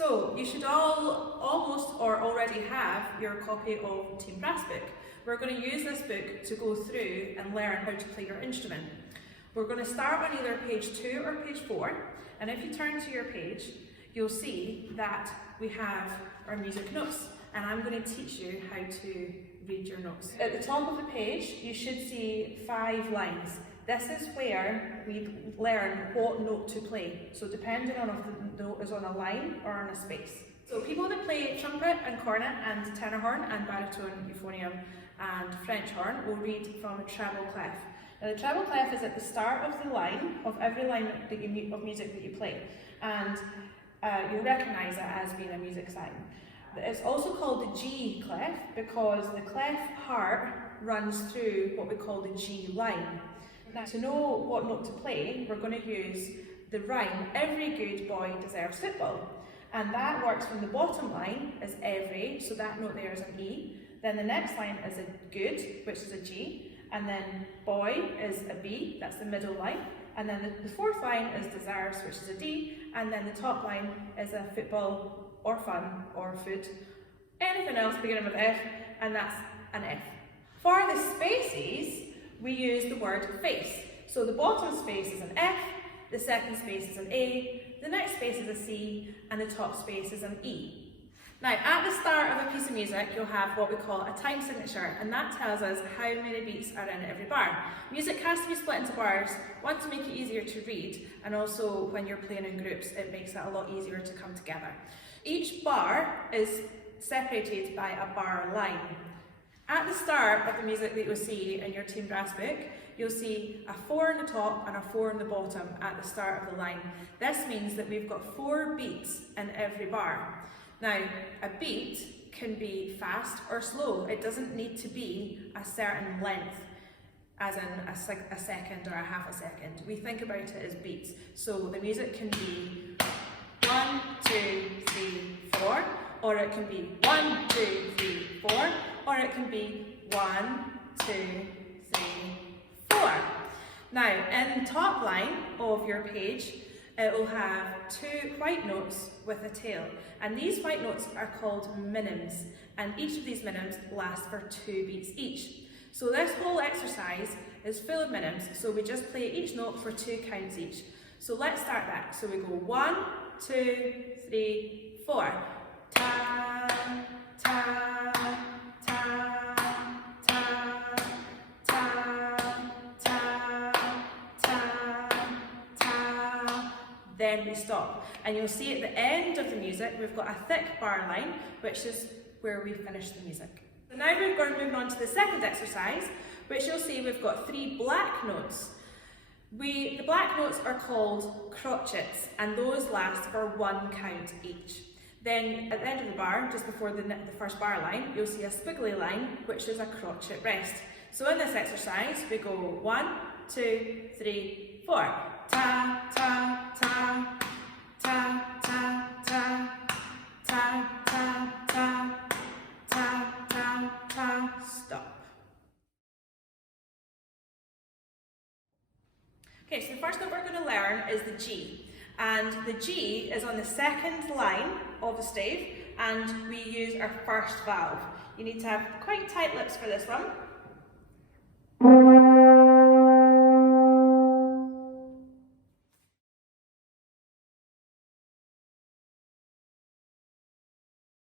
So you should all almost or already have your copy of Team Brass book. We're going to use this book to go through and learn how to play your instrument. We're going to start on either page 2 or page 4, and if you turn to your page, you'll see that we have our music notes, and I'm going to teach you how to read your notes. At the top of the page, you should see 5 lines. This is where we learn what note to play. So depending on if the note is on a line or on a space. So people that play trumpet and cornet and tenor horn and baritone, euphonium and French horn will read from a treble clef. Now the treble clef is at the start of the line, of every line that of music that you play. And you'll recognise it as being a music sign. It's also called the G clef because the clef part runs through what we call the G line. Now, to know what note to play, we're going to use the rhyme, every good boy deserves football. And that works from the bottom line as every, so that note there is an E. Then the next line is a good, which is a G. And then boy is a B, that's the middle line. And then the fourth line is deserves, which is a D. And then the top line is a football or fun or food. Anything else beginning with F, and that's an F. For the spaces, we use the word face. So the bottom space is an F, the second space is an A, the next space is a C, and the top space is an E. Now, at the start of a piece of music, you'll have what we call a time signature, and that tells us how many beats are in every bar. Music has to be split into bars, one, to make it easier to read, and also when you're playing in groups, it makes it a lot easier to come together. Each bar is separated by a bar line. At the start of the music that you'll see in your Team Brass book, you'll see a 4 on the top and a 4 on the bottom at the start of the line. This means that we've got 4 beats in every bar. Now, a beat can be fast or slow. It doesn't need to be a certain length, as in a second or a half a second. We think about it as beats. So the music can be 1, 2, 3, 4, or it can be 1, 2, 3, 4, or it can be 1, 2, 3, 4. Now, in the top line of your page, it will have 2 white notes with a tail, and these white notes are called minims, and each of these minims lasts for 2 beats each. So this whole exercise is full of minims, so we just play each note for 2 counts each. So let's start that. So we go 1, 2, 3, 4. Ta, ta, ta, ta, ta, ta, ta, ta. Then we stop. And you'll see at the end of the music, we've got a thick bar line, which is where we finish the music. So now we're going to move on to the second exercise, which you'll see we've got 3 black notes. The black notes are called crotchets, and those last for 1 count each. Then at the end of the bar, just before the first bar line, you'll see a squiggly line, which is a crotchet rest. So in this exercise, we go 1, 2, 3, 4. Ta, ta, ta, ta, ta, ta, ta, ta, ta, ta, ta, ta, stop. Okay, so the first note we're going to learn is the G. And the G is on the second line of the stave, and we use our first valve. You need to have quite tight lips for this one.